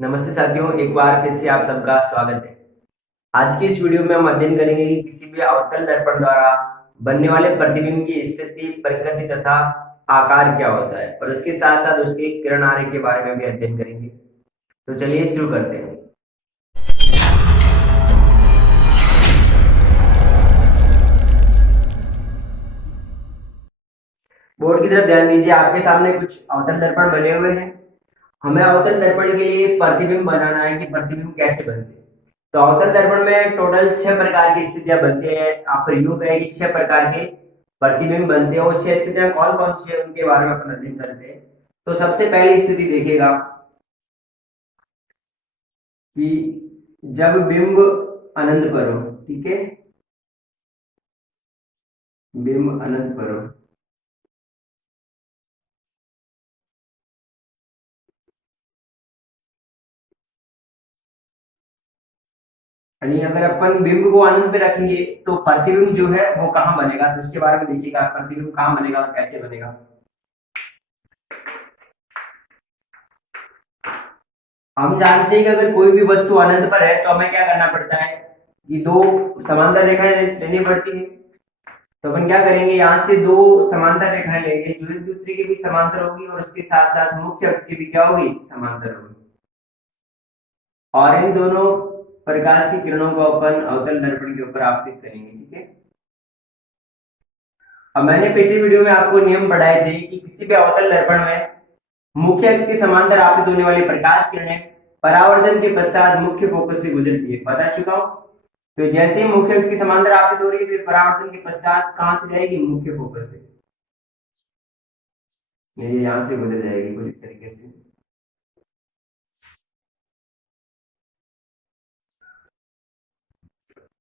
नमस्ते साथियों, एक बार फिर से आप सबका स्वागत है। आज की इस वीडियो में हम अध्ययन करेंगे कि किसी भी अवतल दर्पण द्वारा बनने वाले प्रतिबिंब की स्थिति, प्रकृति तथा आकार क्या होता है और उसके साथ साथ उसके किरण आरे के बारे में भी अध्ययन करेंगे। तो चलिए शुरू करते हैं। बोर्ड की तरफ ध्यान दीजिए। आपके सामने कुछ अवतल दर्पण बने हुए हैं। हमें अवतल दर्पण के लिए प्रतिबिंब बनाना है कि प्रतिबिंब कैसे बनते हैं। तो अवतल दर्पण में टोटल 6 प्रकार की स्थितियां बनती है। आप यूं कहें कि 6 प्रकार के प्रतिबिंब बनते हैं। वो 6 स्थितियां कौन कौन सी है उनके बारे में अपन अध्ययन करते हैं। तो सबसे पहली स्थिति देखिएगा कि जब बिंब अनंत पर हो। ठीक है, बिंब अनंत पर हो। यानी अगर अपन बिंब को अनंत पे रखेंगे तो प्रतिबिंब जो है वो कहाँ बनेगा, तो उसके बारे में देखिएगा। प्रतिबिंब कहाँ बनेगा और कैसे बनेगा। हम जानते हैं कि अगर कोई भी वस्तु अनंत पर है तो हमें क्या करना पड़ता है कि दो समांतर रेखाएं लेनी पड़ती है। तो अपन क्या करेंगे, यहाँ से दो समांतर रेखाएं लेंगे जो एक दूसरे के भी समांतर होगी और उसके साथ साथ मुख्य अक्ष की भी क्या होगी, समांतर होगी। और इन दोनों प्रकाश की किरणों को अपन अवतल दर्पण के ऊपर आपतित करेंगे। ठीक है। अब मैंने पिछली वीडियो में आपको नियम पढ़ाए थे कि किसी भी अवतल दर्पण में मुख्य अक्ष के समांतर आपतित होने वाली प्रकाश किरणें परावर्तन के पश्चात मुख्य फोकस से गुजरती है। बता चुका हूं। तो जैसे ही मुख्य अक्ष की समांतर आपतित हो रही है तो ये परावर्तन के पश्चात कहां से जाएगी, मुख्य फोकस से। ये यहां से गुजर जाएगी कुछ इस तरीके से।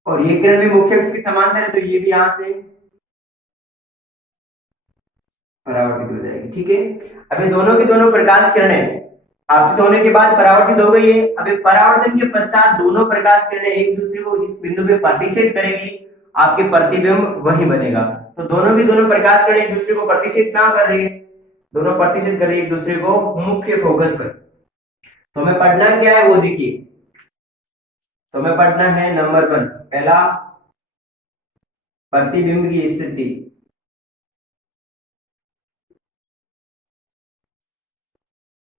और ये किरण भी मुख्य अक्ष के समांतर है तो ये भी यहां से परावर्तित हो जाएगी। ठीक है। अब ये दोनों की दोनों प्रकाश किरणें आपतित होने के बाद परावर्तित हो गई है। अब परावर्तन के पश्चात दोनों प्रकाश किरणें एक दूसरे को जिस बिंदु पे प्रतिच्छेद करेगी, आपके प्रतिबिंब वही बनेगा। तो दोनों की दोनों प्रकाश किरणें एक दूसरे को प्रतिच्छेद कहां कर रही है, दोनों प्रतिच्छेद कर रही है एक दूसरे को मुख्य फोकस पर। तो हमें पढ़ना क्या है वो देखिए। तो हमें पढ़ना है नंबर 1, पहला प्रतिबिंब की स्थिति।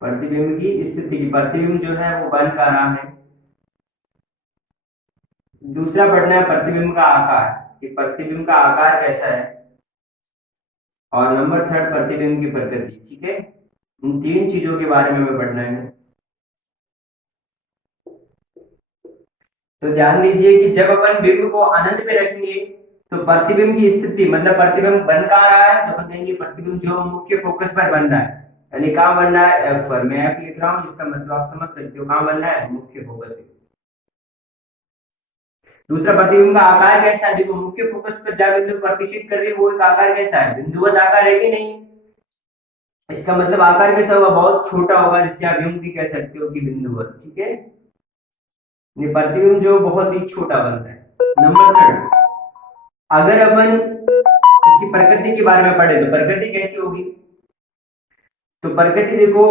प्रतिबिंब की स्थिति की प्रतिबिंब जो है वो बन का रहा है। दूसरा पढ़ना है प्रतिबिंब का आकार, कि प्रतिबिंब का आकार कैसा है। और नंबर 3 प्रतिबिंब की प्रकृति। ठीक है। इन तीन चीजों के बारे में हमें पढ़ना है। तो ध्यान दीजिए कि जब अपन बिंब को अनंत पे रखेंगे तो प्रतिबिंब की स्थिति मतलब प्रतिबिंब बन कहाँ रहा है, तो अपन कहेंगे प्रतिबिंब जो मुख्य फोकस पर बन रहा है। यानी कहाँ बन रहा है, एफ पर। मैं एफ लिख रहा हूँ, इसका मतलब आप समझ सकते हो कहाँ बन रहा है, मुख्य फोकस पे। दूसरा प्रतिबिंब का आकार कैसा है, देखो मुख्य फोकस पर जहां बिंदु प्रतिष्ठित कर रही है वो एक आकार कैसा है, बिंदुवत आकार है कि नहीं। इसका मतलब आकार कैसा होगा, बहुत छोटा होगा, जिससे आप यूं भी कह सकते हो कि बिंदुवत। ठीक है। प्रतिबिंब जो बहुत ही छोटा बनता है। नंबर 3, अगर अपन इसकी प्रकृति के बारे में पढ़े तो प्रकृति कैसी होगी। तो प्रकृति देखो,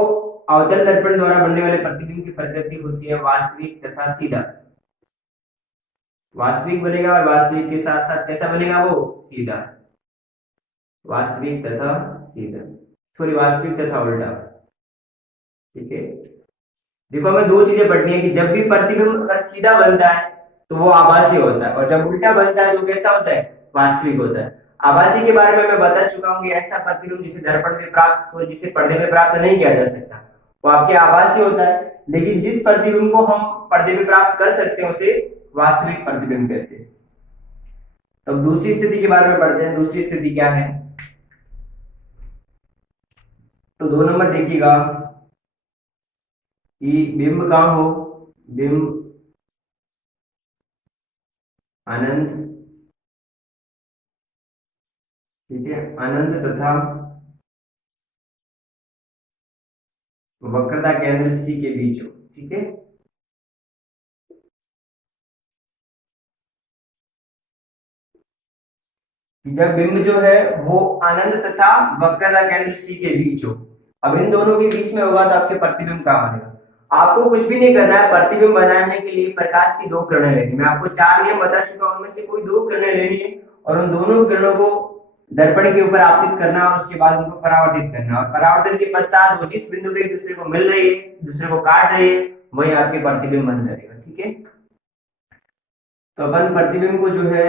अवतल दर्पण द्वारा बनने वाले प्रतिबिंब की प्रकृति होती है वास्तविक तथा सीधा। वास्तविक बनेगा और वास्तविक के साथ साथ कैसा बनेगा, वो सीधा। वास्तविक तथा सीधा, सॉरी वास्तविक तथा उल्टा। ठीक है। देखो हमें दो चीजें पढ़नी है कि जब भी प्रतिबिंब अगर सीधा बनता है तो वो आभासी होता है, और जब उल्टा बनता है तो कैसा होता है, वास्तविक होता है। आभासी के बारे में मैं बता चुका हूँ कि ऐसा प्रतिबिंब जिसे दर्पण में प्राप्त, जिसे पर्दे में प्राप्त नहीं किया जा सकता, वो आपके आभासी होता है। लेकिन जिस प्रतिबिंब को हम पर्दे में प्राप्त कर सकते हैं उसे वास्तविक प्रतिबिंब कहते हैं। अब दूसरी स्थिति के बारे में पढ़ते हैं। दूसरी स्थिति क्या है, तो 2 नंबर देखिएगा कि बिंब कहां हो, बिंब अनंत। ठीक है, अनंत तथा वक्रता केंद्र सी के बीच हो। ठीक है। जब बिंब जो है वो अनंत तथा वक्रता केंद्र सी के बीच हो। अब इन दोनों के बीच में होगा तो आपके प्रतिबिंब कहां बनेगा। आपको कुछ भी नहीं करना है, प्रतिबिंब बनाने के लिए प्रकाश की दो किरणें लेनी। मैं आपको चार नियम बता चुका हूं, उनमें से कोई दो किरणें लेनी है और उन दोनों किरणों को दर्पण के ऊपर आपतित करना और उसके बाद उनको परावर्तित करना, और परावर्तन के पश्चात वो जिस बिंदु पे एक दूसरे को मिल रही है, दूसरे को काट रही है, वही आपके प्रतिबिंब बन जाएगा। ठीक है, तो अपन प्रतिबिंब को जो है,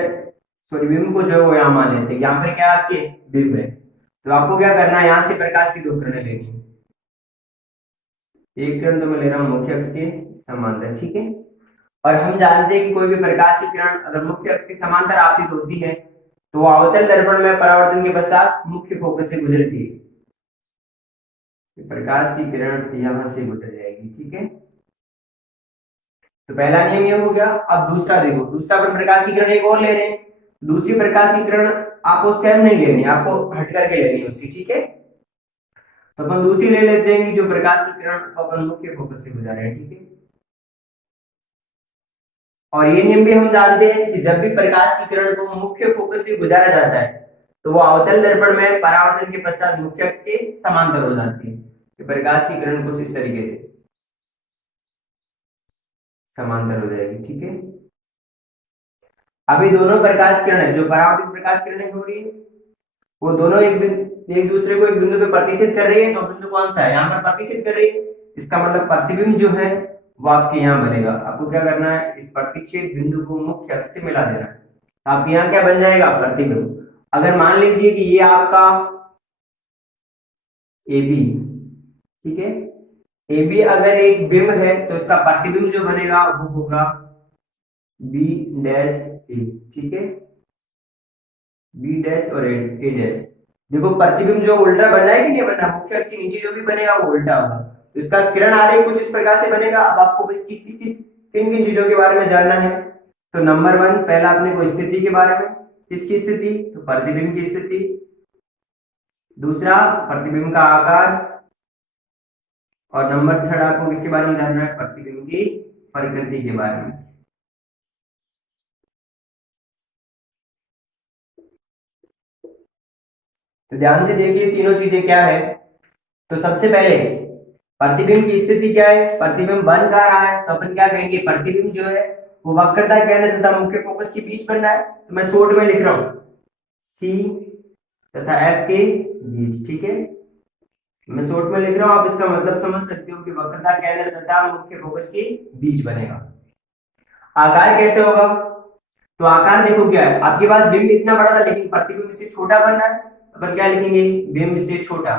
सॉरी बिंब को जो है वो यहाँ मान लेते हैं। यहाँ पर क्या आपके बिंब है, तो आपको क्या करना है, यहाँ से प्रकाश की दो किरणें लेनी है। एक किरण तो मैं ले रहा हूँ मुख्य अक्ष के समांतर, ठीक है। और हम जानते हैं कि कोई भी प्रकाश की किरण अगर मुख्य अक्ष के समांतर आपतित होती है तो वो अवतल दर्पण में परावर्तन के पश्चात मुख्य फोकस से गुजरती है। प्रकाश की किरण यहां से गुजर जाएगी, ठीक है। तो पहला नियम ये हो गया। अब दूसरा देखो, दूसरा अपन प्रकाश की किरण एक और ले रहे हैं। दूसरी प्रकाश की किरण आपको सेम नहीं लेनी, आपको हट करके लेनी है उसकी, ठीक है। तो अपन दूसरी ले लेते हैं कि जो प्रकाश की किरण अपन मुख्य फोकस से गुजर रहे हैं, ठीक है। और ये नियम भी हम जानते हैं कि जब भी प्रकाश की किरण को मुख्य फोकस से गुजारा जाता है तो वो अवतल दर्पण में परावर्तन के पश्चात मुख्य अक्ष के समांतर हो जाती है। कि प्रकाश की किरण कुछ इस तरीके से समांतर हो जाएगी, ठीक है। अभी दोनों प्रकाश किरणें, जो परावर्तित प्रकाश किरणें हो रही है, वो दोनों एक दूसरे को एक बिंदु पे प्रतिच्छेद कर रही है। तो बिंदु कौन सा है, यहाँ पर प्रतिच्छेद कर रही है। इसका मतलब प्रतिबिंब जो है वो आपके यहाँ बनेगा। आपको क्या करना है, इस प्रतिच्छेद बिंदु को मुख्य अक्ष से मिला देना है। आपके यहाँ क्या बन जाएगा, प्रतिबिंब। अगर मान लीजिए कि ये आपका ए बी, ठीक है, ए बी अगर एक बिंब है तो इसका प्रतिबिंब जो बनेगा वो होगा बी डैश ए, ठीक है, बी डैश और ए डैश। देखो प्रतिबिंब जो उल्टा बनना है कि नहीं बनना, मुख्य अक्ष से नीचे जो भी बनेगा वो उल्टा होगा। तो इसका किरण आरेख कुछ इस प्रकार से बनेगा। अब आपको इसकी किन किन चीजों के बारे में जानना है। तो नंबर वन, पहला अपने को स्थिति के बारे में। किसकी स्थिति, तो प्रतिबिंब की स्थिति। दूसरा प्रतिबिंब का आकार। और नंबर थर्ड आपको किसके बारे में जानना है, प्रतिबिंब की प्रकृति के बारे में। तो ध्यान से देखिए तीनों चीजें क्या है। तो सबसे पहले प्रतिबिंब की स्थिति क्या है, प्रतिबिंब बन कहाँ रहा है, तो अपन क्या कहेंगे, प्रतिबिंब जो है वो वक्रता केंद्र तथा मुख्य फोकस के बीच बन रहा है। तो मैं शॉर्ट में लिख रहा हूं सी तथा एफ के बीच, ठीक है। मैं शॉर्ट में लिख रहा हूं, आप इसका मतलब समझ सकते हो कि वक्रता केंद्र तथा मुख्य फोकस के बीच बनेगा। आकार कैसे होगा, तो आकार देखो क्या है, आपके पास बिंब इतना बड़ा था लेकिन प्रतिबिंब से छोटा बन रहा है। अपन क्या लिखेंगे, बिंब से छोटा,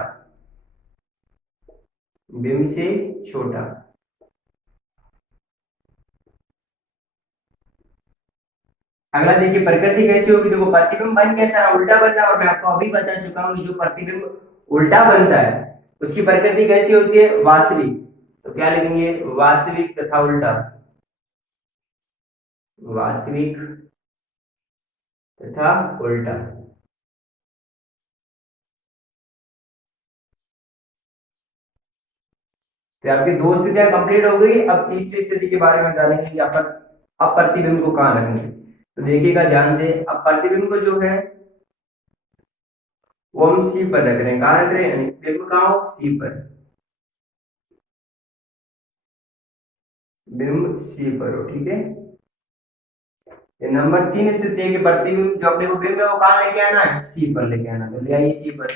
बिंब से छोटा। अगला देखिए प्रकृति कैसी होगी। देखो प्रतिबिंब बन कैसा है, उल्टा बन रहा है। और मैं आपको अभी बता चुका हूं कि जो प्रतिबिंब उल्टा बनता है उसकी प्रकृति कैसी होती है, वास्तविक। तो क्या लिखेंगे, वास्तविक तथा उल्टा, वास्तविक तथा उल्टा। तो आपकी दो स्थितियां कंप्लीट हो गई। अब तीसरी स्थिति के बारे में जानेंगे कि अपन अब प्रतिबिंब को कहां रखेंगे। तो देखिएगा ध्यान से, अब प्रतिबिंब को जो है वो हम सी पर रख रहे हैं। कहां रख रहे हैं, बिंब कहां हो, सी पर, बिंब सी पर हो, ठीक है। ये नंबर तीन स्थिति है कि प्रतिबिंब जो अपने को बिंब है वो कहां लेके आना है, सी पर लेके आना। तो ले आइए सी पर।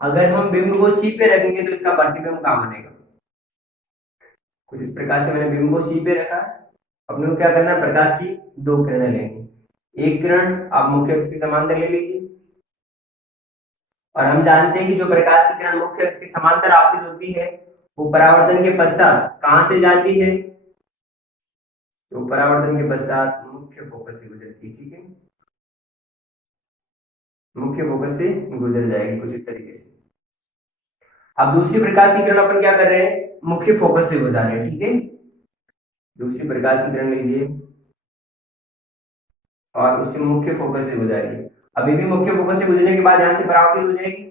अगर हम बिंब को सी पे रखेंगे तो इसका प्रतिबिंब कहां बनेगा, कुछ इस प्रकार से मैंने बिंब को सी पे रखा है। अपने को क्या करना है, प्रकाश की दो किरणें लेंगे। एक किरण आप मुख्य अक्ष के समांतर ले लीजिए। और हम जानते हैं कि जो प्रकाश की किरण मुख्य अक्ष के समांतर आपतित होती है वो परावर्तन के पश्चात कहां से जाती है, तो परावर्तन के पश्चात मुख्य फोकस से गुजरती है, ठीक है। मुख्य फोकस से गुजर जाएगी कुछ इस तरीके से। अब दूसरी प्रकाश की किरण अपन क्या कर रहे हैं, मुख्य फोकस से गुजार रहे हैं, ठीक है। दूसरी प्रकाश की किरण लीजिए और उसे मुख्य फोकस से गुजारिए। अभी भी मुख्य फोकस से गुजरने के बाद यहां से परावर्तित हो जाएगी।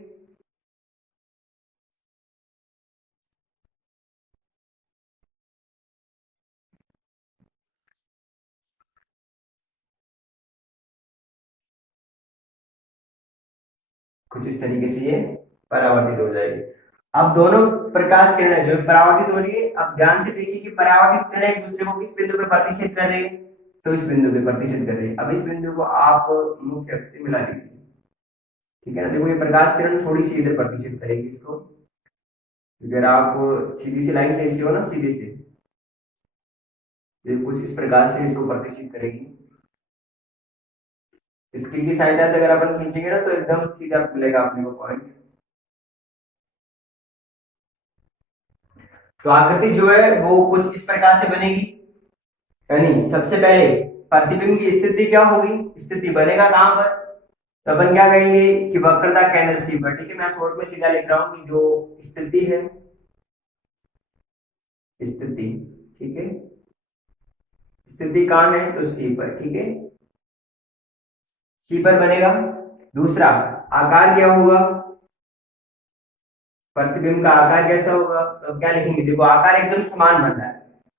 कुछ इस तरीके से ये परावर्तित हो जाएगी। अब दोनों प्रकाश किरण जो परावर्तित हो रही है, अब ध्यान से देखिए कि परावर्तित किरण एक दूसरे को किस बिंदु पे प्रतिच्छेद कर रही है, तो इस बिंदु पे प्रतिच्छेद कर रही है। अब इस बिंदु को आप मुख्य अक्ष से मिला दीजिए, ठीक है ना। देखो ये प्रकाश किरण थोड़ी सी इधर प्रतिच्छेद करेगी इसको, अगर आप सीधी सी लाइन खींचते हो ना, सीधे से ये कुछ इस प्रकार से इसको प्रतिच्छेद करेगी। स्केल की सहायता से अगर अपन खींचेंगे ना तो एकदम सीधा मिलेगा अपने को पॉइंट। तो आकृति जो है वो कुछ इस प्रकार से बनेगी, यानी सबसे पहले प्रतिबिंब की स्थिति क्या होगी, स्थिति बनेगा कहां पर, तो अपन क्या कहेंगे कि वक्रता केंद्र सी पर, ठीक है। मैं शॉर्ट में सीधा लिख रहा हूं कि जो स्थिति है, स्थिति, ठीक है, स्थिति कहां है तो सी पर, ठीक है, सी पर बनेगा। दूसरा आकार क्या होगा, प्रतिबिंब का आकार कैसा होगा, तो क्या लिखेंगे, देखो आकार एकदम समान बन रहा है।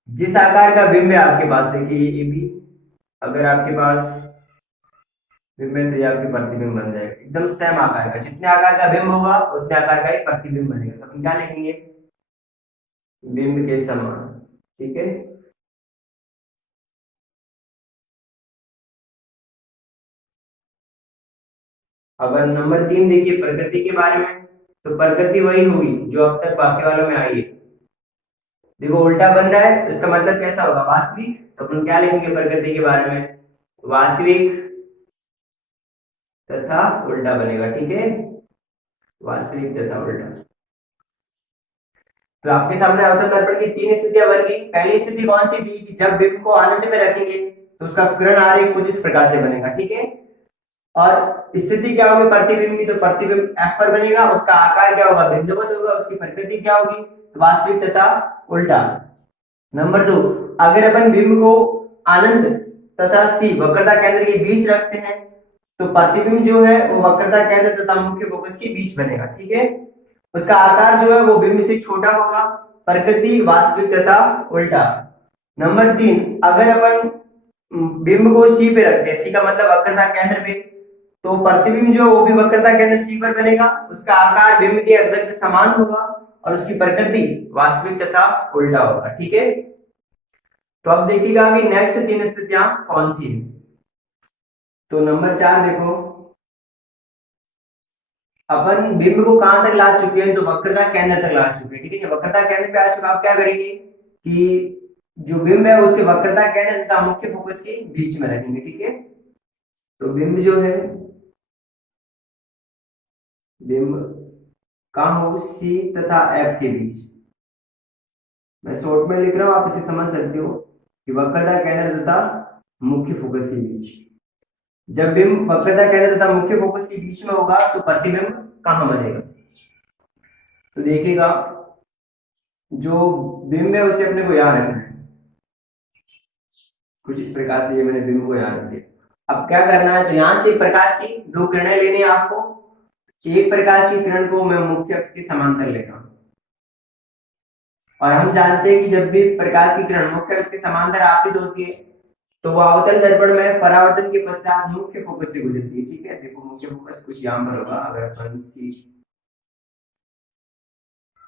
जिस आकार का बिंब है आपके पास, देखिए ये भी अगर आपके पास बिंब है तो ये आपके प्रतिबिंब बन जाएगा एकदम सेम आकार का। जितने आकार का बिंब होगा उतने आकार का ही प्रतिबिंब बनेगा, तो अपन क्या लिखेंगे, बिंब के समान, ठीक है। अगर नंबर 3 देखिए प्रकृति के बारे में, तो प्रकृति वही होगी जो अब तक बाकी वालों में आई है। देखो उल्टा बन रहा है तो इसका मतलब कैसा होगा, वास्तविक, तो अपन क्या लिखेंगे प्रकृति के बारे में, वास्तविक तथा उल्टा बनेगा, ठीक है, वास्तविक तथा उल्टा। तो आपके सामने अवतल दर्पण की 3 स्थितियां बन गई। पहली स्थिति कौन सी थी कि जब बिंब को आनंद में रखेंगे तो उसका किरण आरेख कुछ इस प्रकार से बनेगा, ठीक है। और स्थिति क्या होगी प्रतिबिंब की, तो प्रतिबिंब एफ पर बनेगा, उसका आकार क्या होगा, बिंदुवत होगा, उसकी प्रकृति क्या होगी, तो वास्तविक तथा उल्टा। नंबर 2, अगर अपन बिंब को आनंद तथा सी वक्रता केंद्र के बीच रखते हैं तो प्रतिबिंब जो है वो वक्रता केंद्र तथा मुख्य फोकस के बीच बनेगा, ठीक है। उसका आकार जो है वो बिंब से छोटा होगा, प्रकृति वास्तविक तथा उल्टा। नंबर 3, अगर अपन बिंब को सी पे रखते हैं, सी का मतलब वक्रता केंद्र पे, तो प्रतिबिंब जो वो भी वक्रता केंद्र सी पर बनेगा, उसका आकार बिंब के एक्जैक्ट समान होगा और उसकी प्रकृति वास्तविक तथा उल्टा होगा, ठीक है। तो अब देखिएगा कि नेक्स्ट 3 स्थितियां कौन सी है। तो नंबर 4 देखो, अपन बिंब को कहां तक ला चुके हैं, तो वक्रता केंद्र तक ला चुके हैं, ठीक है। वक्रता केंद्र पे आ चुका, आप क्या करेंगे कि जो बिंब है उसे वक्रता केंद्र तथा मुख्य फोकस के बीच में रखेंगे, ठीक है। तो बिंब जो है, बिंब कहां हो, सी तथा एफ के बीच। मैं शॉर्ट में लिख रहा हूं, आप इसे समझ सकते हो कि वक्रता केंद्र तथा मुख्य फोकस के बीच। जब बिंब वक्रता केंद्र तथा मुख्य फोकस के बीच में होगा तो प्रतिबिंब कहां बनेगा, तो देखिएगा जो बिंब है उसे अपने को याद रखना है, कुछ इस प्रकार से ये मैंने बिंब को याद रख दिया। अब क्या करना है, तो यहां से प्रकाश की 2 किरणें लेनी है आपको। एक प्रकाश की किरण को मैं मुख्य अक्ष के समांतर लेता हूं, और हम जानते हैं कि जब भी प्रकाश की किरण मुख्य अक्ष के समांतर आपतित होती है तो वो अवतल दर्पण में परावर्तन के पश्चात मुख्य फोकस से गुजरती है, ठीक है। देखो मुख्य फोकस कुछ यहां पर होगा, अगर अपन सी,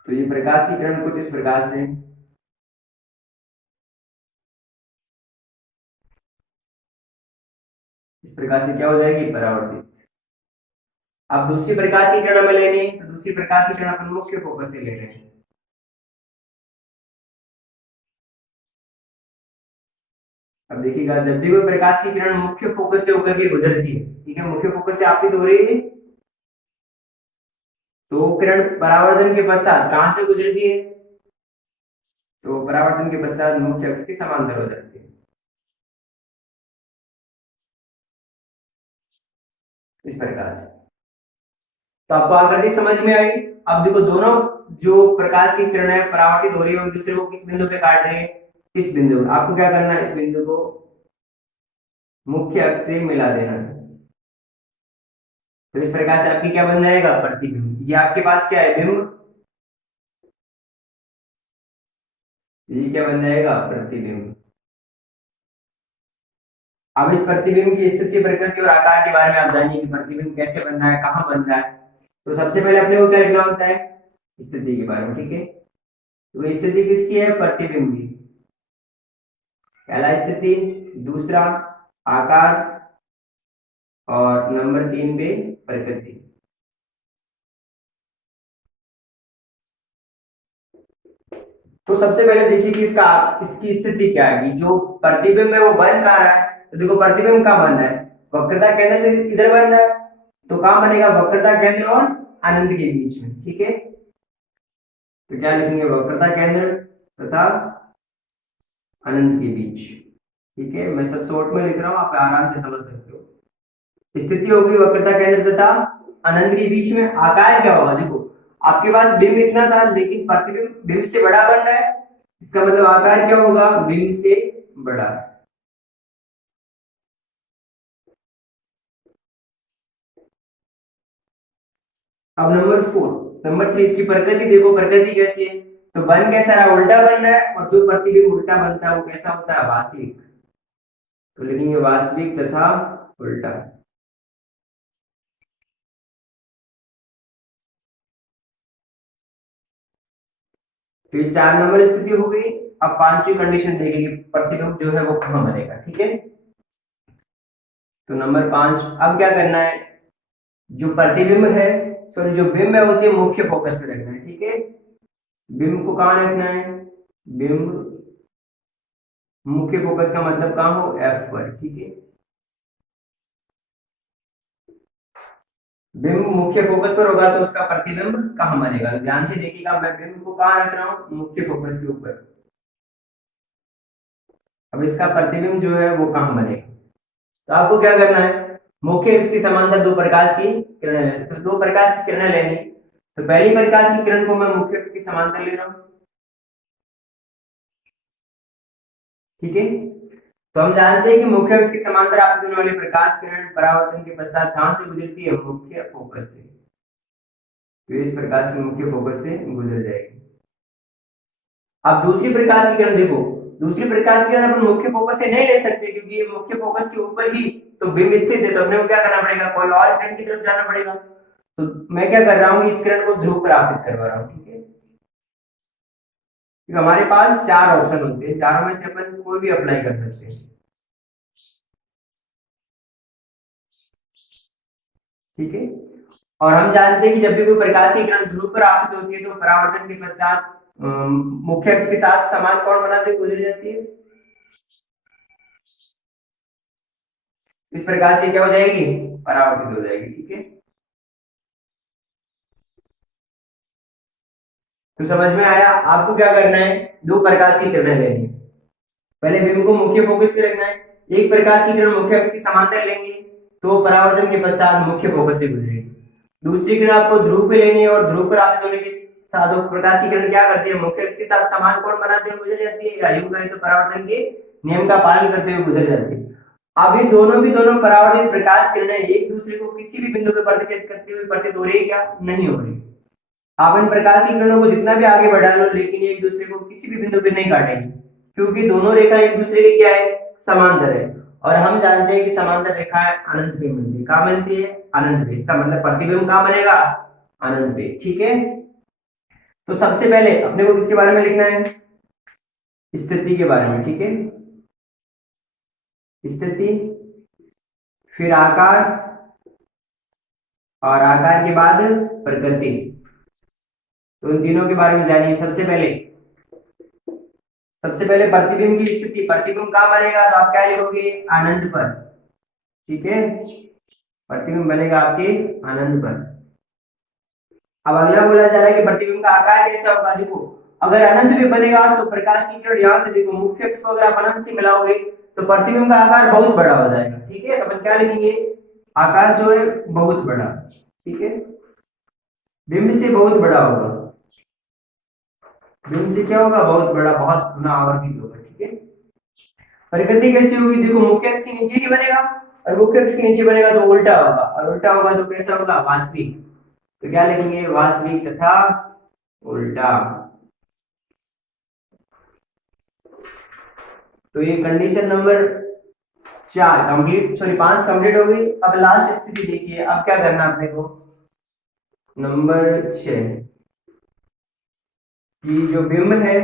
तो ये प्रकाश की किरण कुछ इस प्रकार से इस प्रकार से क्या हो जाएगी, परावर्तित। अब दूसरी प्रकाश की किरण हमें लेनी है, तो दूसरी प्रकाश की किरण अपन मुख्य फोकस से ले रहे हैं। अब देखिएगा जब भी कोई प्रकाश की किरण मुख्य फोकस से होकर के गुजरती है, ठीक है, मुख्य फोकस से आपतित हो रही है, तो किरण परावर्तन के पश्चात कहां से गुजरती है, तो परावर्तन के पश्चात मुख्य अक्ष के समांतर हो जाती है, इस प्रकार से। तो आपको आकृति समझ में आई। अब देखो दोनों जो प्रकाश की किरण है परावर्तित हो रही है, एक दूसरे को किस बिंदु पे काट रहे हैं, इस बिंदु। आपको क्या करना है, इस बिंदु को मुख्य अक्ष से मिला देना है, तो इस प्रकार से आपकी क्या बन जाएगा, प्रतिबिंब। ये आपके पास क्या है, बिंब, ये क्या बन जाएगा, प्रतिबिंब। अब इस प्रतिबिंब की स्थिति, प्रकृति और आकार के बारे में आप जानिए कि प्रतिबिंब कैसे बनना है, कहां बन रहा है। तो सबसे पहले अपने को क्या लिखना होता है, स्थिति के बारे में, ठीक है। तो ये स्थिति किसकी है? प्रतिबिंब की। पहला स्थिति, दूसरा आकार, और नंबर 3 पे प्रकृति। तो सबसे पहले देखिए कि इसकी स्थिति क्या है। जो प्रतिबिंब है वो बन कहाँ रहा है? तो देखो प्रतिबिंब कहाँ बन रहा है? वक्रता केंद्र से इधर बन रहा है, तो कहाँ बनेगा? वक्रता केंद्र और अनंत के बीच में, ठीक है। तो क्या लिखेंगे? वक्रता केंद्र तथा अनंत के बीच, ठीक है। मैं सब शॉर्ट में लिख रहा हूँ, आप आराम से समझ सकते हो। स्थिति होगी वक्रता केंद्र तथा अनंत के बीच में। आकार क्या होगा? देखो आपके पास बिंब इतना था, लेकिन प्रतिबिंब बिंब से बड़ा बन रहा है, इसका मतलब आकार क्या होगा? बिंब से बड़ा। अब नंबर 3 इसकी प्रकृति देखो, प्रकृति कैसी है? तो बन कैसा रहा? उल्टा बन रहा है, और जो प्रतिबिंब उल्टा बनता है वो कैसा होता है? वास्तविक। तो लिखेंगे वास्तविक तथा उल्टा। तो ये 4 नंबर स्थिति हो गई। अब पांचवी कंडीशन देखेंगे, प्रतिबिंब जो है वो कहां बनेगा, ठीक है। तो नंबर 5, अब क्या करना है? जो प्रतिबिंब है, सॉरी जो बिंब है उसे मुख्य फोकस पे रखना है, ठीक है। बिंब को कहां रखना है? बिंब मुख्य फोकस का मतलब कहां हो? एफ पर, ठीक है। बिंब मुख्य फोकस पर होगा तो उसका प्रतिबिंब कहां बनेगा? ध्यान से देखिएगा, मैं बिंब को कहां रख रहा हूं? मुख्य फोकस के ऊपर। अब इसका प्रतिबिंब जो है वो कहां बनेगा? तो आपको क्या करना है? मुख्य अक्ष की समांतर दो प्रकाश की किरणें लेनी। तो दो प्रकाश की किरणें लेनी, तो पहली प्रकाश की किरण को मैं मुख्य अक्ष की समांतर ले रहा हूं, ठीक है। तो हम जानते हैं कि मुख्य अक्ष की समांतर आपतित होने वाली प्रकाश किरण परावर्तन के पश्चात कहां से गुजरती है? मुख्य फोकस से। तो इस प्रकाश की मुख्य फोकस से गुजर जाएगी। अब दूसरी प्रकाश की किरण देखो, दूसरी प्रकाश की किरण अपन मुख्य फोकस से नहीं ले सकते, क्योंकि ये मुख्य फोकस के ऊपर ही तो बिंब स्थित है। तो अपने को क्या करना पड़ेगा? कोई और किरण की तरफ जाना पड़ेगा। तो मैं क्या कर रहा हूँ? इस किरण को ध्रुव पर आपतित करवा रहा हूँ, ठीक है। क्योंकि हमारे पास 4 ऑप्शन होते हैं, चारों में से अपन कोई भी अप्लाई कर सकते हैं, ठीक है। और हम जानते हैं कि जब भी कोई प्रकाश की किरण ध्रुव पर आपतित होती है तो परावर्तन के पश्चात मुख्य अक्ष के साथ समान कोण बनाते हुए गुजर जाती है। इस प्रकार से क्या हो जाएगी? परावर्तित हो जाएगी, ठीक है। तो समझ में आया? आपको क्या करना है? दो प्रकाश की किरणें लेनी है, पहले बिंब को मुख्य फोकस पे रखना है। एक प्रकाश की किरण मुख्य अक्ष की समांतर लेंगे तो परावर्तन के पश्चात मुख्य फोकस से गुजरेगी। दूसरी किरण आपको ध्रुव पे लेनी है, और ध्रुव पर आपतित होने के साथ प्रकाश की किरण क्या करती है? मुख्य अक्ष के साथ समान कोण बनाते हुए गुजर जाती है, या यूं कहें तो परावर्तन के नियम का पालन करते हुए गुजर जाती है। अब ये दोनों की दोनों परावर्तित प्रकाश किरणें एक दूसरे को किसी भी बिंदु पर प्रतिच्छेद करते हुए प्रतीत हो रही है क्या? नहीं हो रही। आप इन प्रकाश की किरणों को जितना भी आगे बढ़ा लो, लेकिन ये एक दूसरे को किसी भी बिंदु पर नहीं काटेंगे, क्योंकि दोनों रेखा एक दूसरे के क्या है? समांतर है। और हम जानते हैं कि समांतर रेखा अनंत पे मिलती है। कहां मिलती है? अनंत पे। इसका मतलब प्रतिबिंब कहां बनेगा? अनंत पे, ठीक है। तो सबसे पहले अपने को किसके बारे में लिखना है? स्थिति के बारे में, ठीक है। स्थिति, फिर आकार, और आकार के बाद प्रकृति। तो इन तीनों के बारे में जानिए। सबसे पहले प्रतिबिंब की स्थिति। प्रतिबिंब कहां बनेगा? तो आप क्या लिखोगे? अनंत पर, ठीक है। प्रतिबिंब बनेगा आपके अनंत पर। अब अगला बोला जा रहा है कि प्रतिबिंब का आकार कैसा होगा। देखो अगर अनंत में बनेगा तो प्रकाश की किरण यहां से, देखो मुख्य अक्ष को अगर आप अनंत से मिलाओगे तो प्रतिबिंब का आकार बहुत बड़ा हो जाएगा, ठीक है। तो अपन क्या लिखेंगे? आकार जो है बहुत बड़ा, ठीक है। बिंब से बहुत बड़ा होगा, बिंब से क्या होगा? बहुत बड़ा, बहुत गुना आवर्धित होगा, ठीक है। प्रकृति कैसी होगी? देखो मुख्य अक्ष के नीचे ही बनेगा, और मुख्य अक्ष के नीचे बनेगा तो उल्टा होगा, और उल्टा होगा तो कैसा होगा? वास्तविक। तो क्या लिखेंगे? वास्तविक तथा उल्टा। तो ये condition number 4 complete, sorry 5 complete हो गई। अब लास्ट स्थिति देखिए, अब क्या करना अपने को? नंबर 6। कि जो बिंब है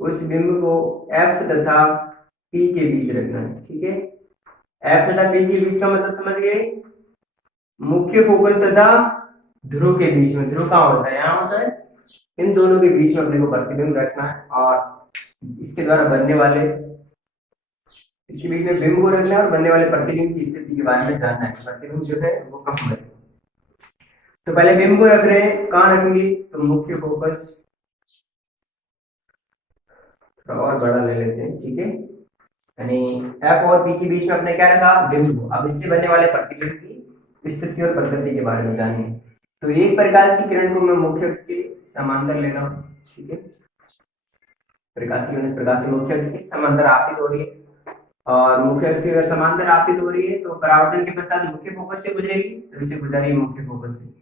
उस बिंब को F तथा P के बीच रखना है। ठीक है, F तथा P के बीच का मतलब समझ गए, मुख्य फोकस तथा ध्रुव के बीच में। ध्रुव कहाँ होता है? यहाँ होता है। इन दोनों के बीच में अपने को प्रतिबिंब रखना है और इसके द्वारा बनने वाले, इसके बीच में बिंब को रखना है और बनने वाले प्रतिबिंब की स्थिति के बारे में जानना है। प्रतिबिंब जो है वो कहाँ बने। तो पहले बिंब को रख रहे हैं, कहाँ रखेंगे? तो मुख्य फोकस, थोड़ा और बड़ा ले लेते हैं। ठीक है, यानी F और P के बीच में अपने क्या रखा? बिंब को। अब इससे बनने वाले प्रतिबिंब की स्थिति और प्रकृति के बारे में जानिए। तो एक प्रकाश की किरण को मैं मुख्य अक्ष के समांतर लेना हूं। ठीक है, प्रकाश की किरण प्रकाश के मुख्य अक्ष के समांतर आपतित हो रही है, और मुख्य अक्ष की अगर समांतर आपतित हो रही है तो परावर्तन के पश्चात मुख्य फोकस से गुजरेगी, तो इसे गुजर रही है मुख्य फोकस से।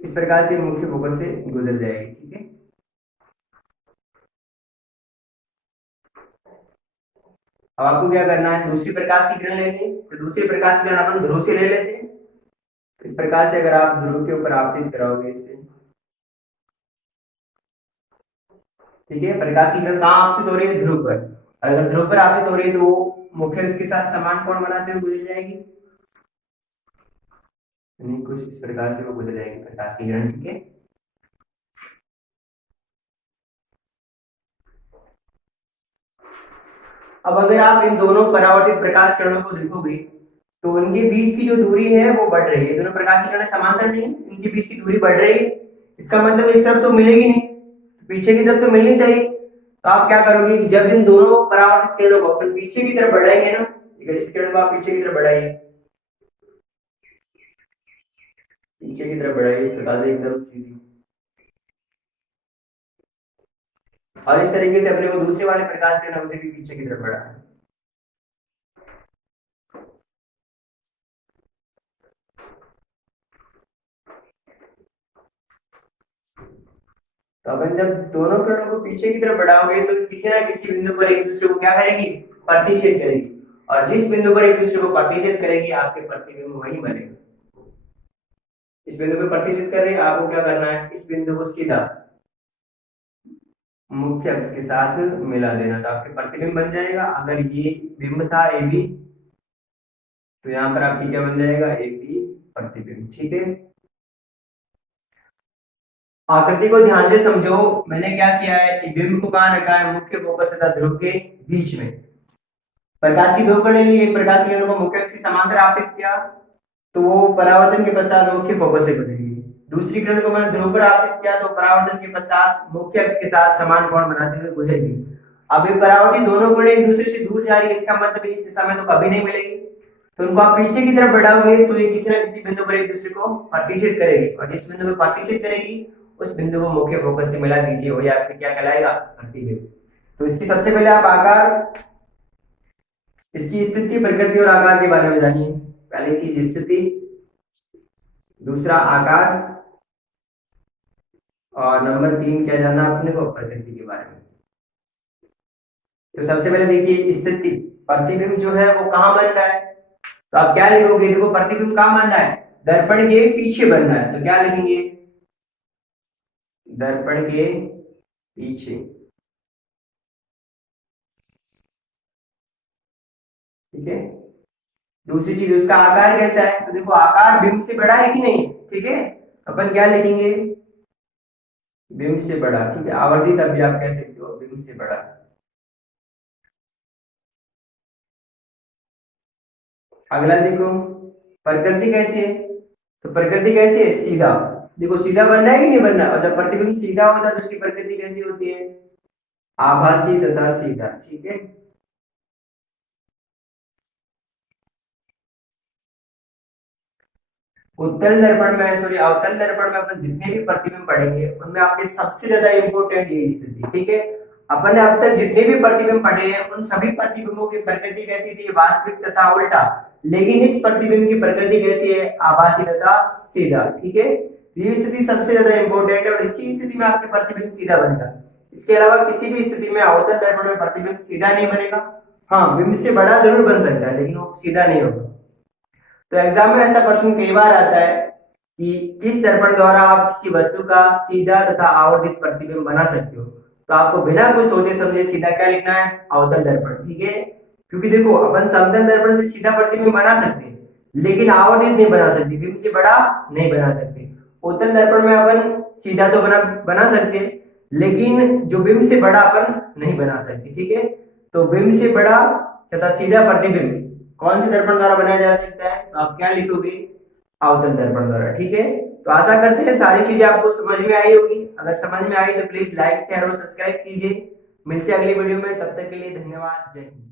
इस प्रकार से मुख्य फोकस से गुजर जाएगी। ठीक है, अब आपको क्या करना है? दूसरी प्रकाश की किरण लेनी है। तो दूसरी प्रकाश की किरण अपन ध्रुव से ले लेते हैं। इस प्रकार से अगर आप ध्रुव के ऊपर आपतित कराओगे इसे, ठीक है, प्रकाश की किरण कहाँ आपतित हो रही है? ध्रुव पर। अगर ध्रुव पर आपतित हो रही है तो वो मुख्य अक्ष के साथ समान कोण बनाते हुए गुजर जाएगी, नहीं कुछ इस प्रकार से वो गुजर जाएगी प्रकाश की किरण। ठीक है, अब अगर आप इन दोनों परावर्तित प्रकाश किरणों को देखोगे तो उनके बीच की जो दूरी है वो बढ़ रही है। दोनों प्रकाश की किरणें समांतर नहीं है, इनके बीच की दूरी बढ़ रही है। इसका मतलब इस तरफ तो मिलेगी नहीं, पीछे की तरफ तो मिलनी चाहिए। तो आप क्या करोगे कि जब इन दोनों परावर्तित किरणों को अपन पीछे की तरफ बढ़ाएंगे ना, इस किरण को आप पीछे की तरफ बढ़ाइए, पीछे की तरफ बढ़ाइए इस प्रकार से एकदम सीधी, और इस तरीके से अपने को दूसरे वाले प्रकाश किरण उसे भी पीछे की तरफ बढ़ाना है। तो अपन जब दोनों किरणों को पीछे की तरफ बढ़ाओगे तो किसी ना किसी बिंदु पर एक दूसरे को क्या करेगी? प्रतिच्छेद करेगी, और जिस बिंदु पर एक दूसरे को प्रतिच्छेद करेगी आपके प्रतिबिंब वहीं बनेगा। इस बिंदु पर प्रतिच्छेद कर रही है, आपको क्या करना है? इस बिंदु को सीधा मुख्य अक्ष के साथ मिला देना, तो आपके प्रतिबिंब बन जाएगा। अगर ये बिंब था ए बी, तो यहाँ पर आपकी क्या बन जाएगा? ए बी प्रतिबिंब। ठीक है, आकृति को ध्यान से समझो। मैंने क्या किया है? बिंब को कहाँ रखा है? मुख्य फोकस तथा ध्रुव के बीच में। प्रकाश की दो किरणें ली, एक प्रकाश की किरण को मुख्य अक्ष से समांतर आपतित किया तो वो परावर्तन के पश्चात मुख्य फोकस से गुजरेगी। दूसरी किरण को मैंने ध्रुव पर आपतित किया तो परावर्तन के पश्चात मुख्य अक्ष के साथ समान कोण बनाते हुए गुजरेगी। अब ये परावर्तित दोनों किरणें एक दूसरे से दूर जा रही है, इसका मतलब इस दिशा में तो कभी नहीं मिलेगी। तो उनको आप पीछे की तरफ बढ़ाओगे तो ये किसी ना किसी बिंदु पर एक दूसरे को प्रतिच्छेद करेगी, और जिस बिंदु पर प्रतिच्छेद करेगी उस बिंदु को मुख्य फोकस से मिला दीजिए, वही आपके क्या कहलाएगा? प्रतिबिंब। तो इसकी सबसे पहले आप आकार, इसकी स्थिति, प्रकृति और आकार के बारे में जानिए। पहली चीज स्थिति, दूसरा आकार, और नंबर 3 क्या जानना अपने को? प्रकृति के बारे में। तो सबसे पहले देखिए स्थिति, प्रतिबिंब जो है वो कहाँ बन रहा है? तो आप क्या लिखोगे? देखो प्रतिबिंब कहाँ बन रहा है? दर्पण के पीछे बन रहा है, तो क्या लिखेंगे? दर्पण के पीछे। ठीक है, दूसरी चीज उसका आकार कैसा है? तो देखो आकार बिंब से बड़ा है कि नहीं? ठीक है, अपन क्या लिखेंगे? बिंब से बड़ा। ठीक है, आवर्धित अभी आप कह सकते हो बिंब से बड़ा। अगला देखो प्रकृति कैसी है? तो प्रकृति कैसी है? सीधा। देखो सीधा बन रहा है कि नहीं बन रहा? और जब प्रतिबिंब सीधा होता है तो उसकी प्रकृति कैसी होती है? आभासी तथा सीधा। ठीक है, उत्तल दर्पण में, सॉरी अवतल दर्पण में अपन जितने भी प्रतिबिंब पढ़ेंगे उनमें आपके सबसे ज्यादा इंपॉर्टेंट ये स्थिति। ठीक है, अपन ने अब तक जितने भी प्रतिबिंब पढ़े हैं उन सभी प्रतिबिंबों की प्रकृति कैसी थी? वास्तविक तथा उल्टा। लेकिन इस प्रतिबिंब की प्रकृति कैसी है? आभासी तथा सीधा। ठीक है, ये स्थिति सबसे ज्यादा इंपॉर्टेंट है और इसी स्थिति में आपके प्रतिबिंब सीधा बनेगा। इसके अलावा किसी भी स्थिति में अवतल दर्पण में प्रतिबिंब सीधा नहीं बनेगा, हाँ, बिंब से बड़ा जरूर बन सकता है लेकिन वो सीधा नहीं होगा। तो एग्जाम में ऐसा क्वेश्चन कई बार आता है कि किस दर्पण द्वारा आप किसी वस्तु का सीधा तथा आवर्धित प्रतिबिंब बना सकते हो। तो आपको बिना कुछ सोचे समझे सीधा क्या लिखना है, अवतल दर्पण। ठीक है, क्योंकि देखो अपन समतल दर्पण से सीधा प्रतिबिंब बना सकते हैं लेकिन आवर्धित नहीं बना सकते, बिंब से बड़ा नहीं बना सकते। उत्तल दर्पण में अपन सीधा तो बना बना सकते हैं लेकिन जो बिंब से बड़ा अपन नहीं बना सकते। ठीक है, तो बिंब से बड़ा तथा सीधा प्रतिबिंब कौन से दर्पण द्वारा बनाया जा सकता है, तो आप क्या लिखोगे, अवतल दर्पण द्वारा। ठीक है, तो आशा करते हैं सारी चीजें आपको समझ में आई होगी। अगर समझ में आई तो प्लीज लाइक शेयर और सब्सक्राइब कीजिए। मिलते हैं अगली वीडियो में, तब तक के लिए धन्यवाद। जय हिंद।